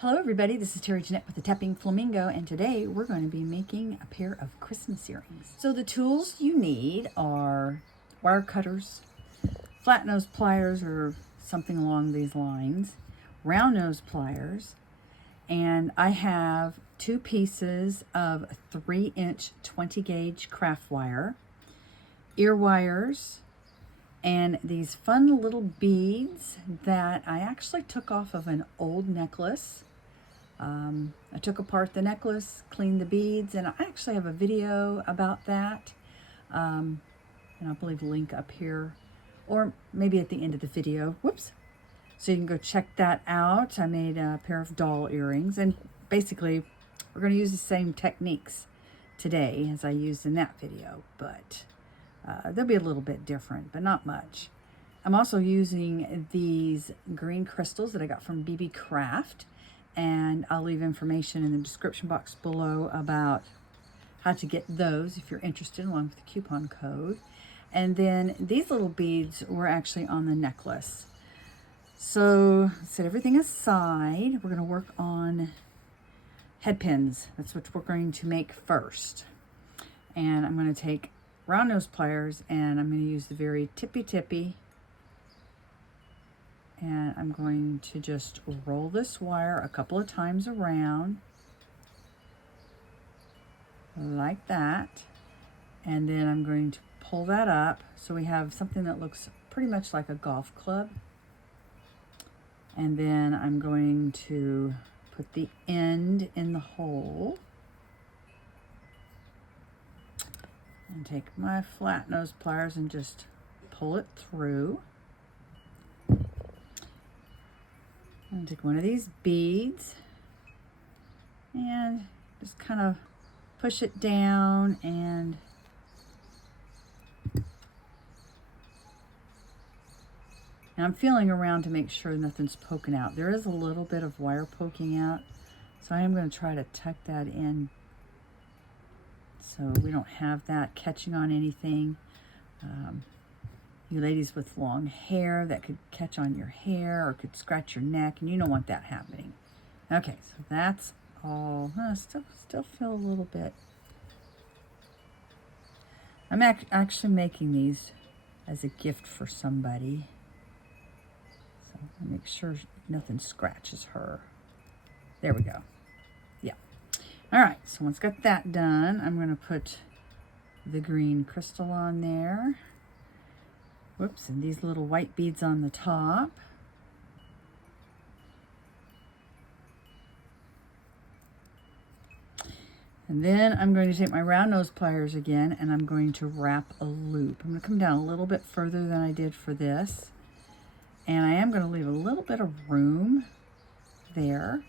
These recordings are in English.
Hello everybody, this is Terry Jeanette with the Tapping Flamingo, and today we're going to be making a pair of Christmas earrings. So the tools you need are wire cutters, flat nose pliers or something along these lines, round nose pliers, and I have 2 pieces of 3-inch 20 gauge craft wire, ear wires, and these fun little beads that I actually took off of an old necklace. I took apart the necklace, cleaned the beads, and I actually have a video about that. And I'll leave a link up here, or maybe at the end of the video. Whoops. So you can go check that out. I made a pair of doll earrings, and basically we're going to use the same techniques today as I used in that video, but they'll be a little bit different, but not much. I'm also using these green crystals that I got from BB Craft, and I'll leave information in the description box below about how to get those if you're interested, along with the coupon code. And then these little beads were actually on the necklace. So set everything aside. We're going to work on head pins. That's what we're going to make first. And I'm going to take round nose pliers, and I'm going to use the very tippy, and I'm going to just roll this wire a couple of times around like that, and then I'm going to pull that up so we have something that looks pretty much like a golf club. And then I'm going to put the end in the hole and take my flat nose pliers and just pull it through. I'm going to take one of these beads and just kind of push it down, and I'm feeling around to make sure nothing's poking out. There is a little bit of wire poking out, so I am going to try to tuck that in so we don't have that catching on anything. You ladies with long hair, that could catch on your hair or could scratch your neck, and you don't want that happening. Okay, so that's all. Still feel a little bit. I'm actually making these as a gift for somebody. So make sure nothing scratches her. There we go. Yeah. All right, so once got that done, I'm going to put the green crystal on there. Whoops, and these little white beads on the top. And then I'm going to take my round nose pliers again, and I'm going to wrap a loop. I'm going to come down a little bit further than I did for this. And I am going to leave a little bit of room there.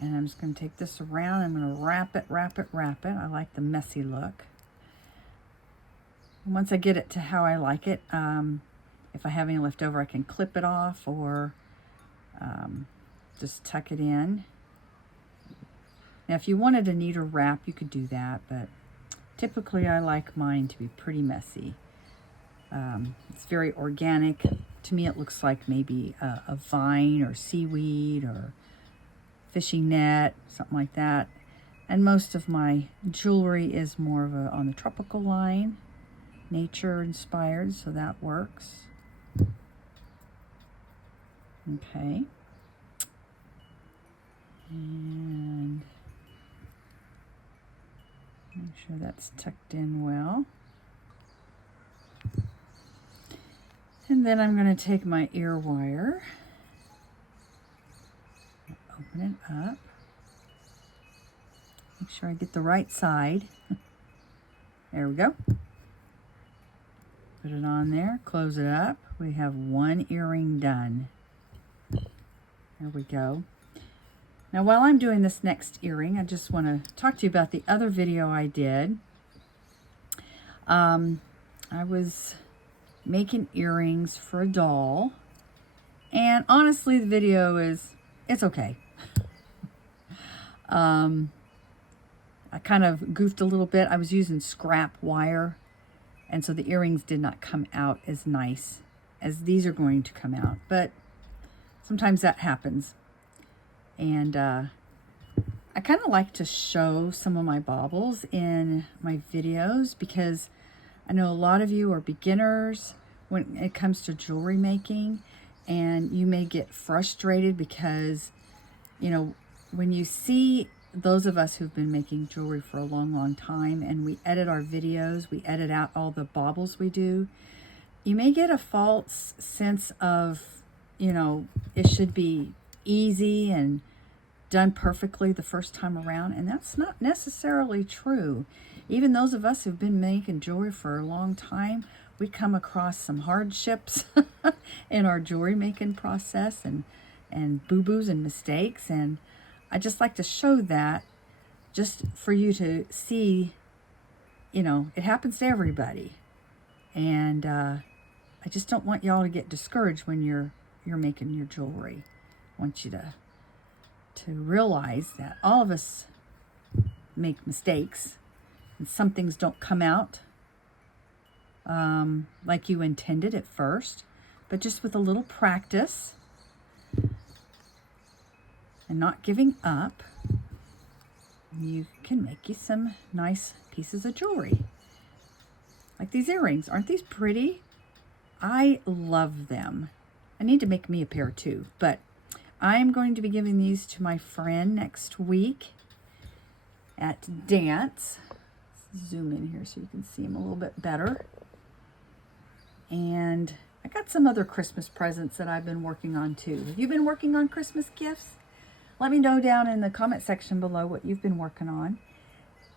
And I'm just going to take this around. I'm going to wrap it. I like the messy look. And once I get it to how I like it, if I have any left over, I can clip it off or just tuck it in. Now, if you wanted a neater wrap, you could do that, but typically I like mine to be pretty messy. It's very organic. To me, it looks like maybe a vine or seaweed or fishing net, something like that. And most of my jewelry is more of on the tropical line, nature inspired, so that works. Okay. And make sure that's tucked in well. And then I'm going to take my ear wire, open it up, make sure I get the right side. There we go. Put it on there, close it up. We have one earring done. There we go. Now, while I'm doing this next earring, I just want to talk to you about the other video I did. I was making earrings for a doll, and honestly, the video it's okay. I kind of goofed a little bit. I was using scrap wire, and so the earrings did not come out as nice as these are going to come out, but sometimes that happens. And I kind of like to show some of my baubles in my videos because I know a lot of you are beginners when it comes to jewelry making, and you may get frustrated because, you know, when you see those of us who've been making jewelry for a long time and we edit our videos, we edit out all the baubles we do, you may get a false sense of, you know, it should be easy and done perfectly the first time around, and that's not necessarily true. Even those of us who've been making jewelry for a long time, we come across some hardships in our jewelry making process and boo-boos and mistakes, and I just like to show that just for you to see, you know, it happens to everybody. And I just don't want y'all to get discouraged when you're making your jewelry. I want you to realize that all of us make mistakes, and some things don't come out like you intended at first, but just with a little practice and not giving up, you can make you some nice pieces of jewelry. Like these earrings. Aren't these pretty? I love them. I need to make me a pair too, but I'm going to be giving these to my friend next week at dance. Let's zoom in here so you can see them a little bit better. And I got some other Christmas presents that I've been working on too. Have you been working on Christmas gifts? Let me know down in the comment section below what you've been working on.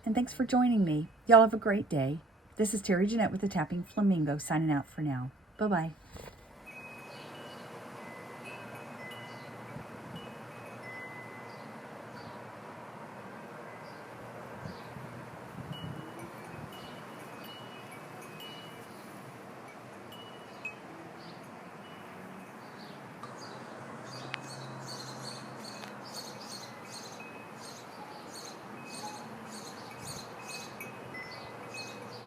And thanks for joining me. Y'all have a great day. This is Terry Jeanette with the Tapping Flamingo signing out for now. Bye-bye.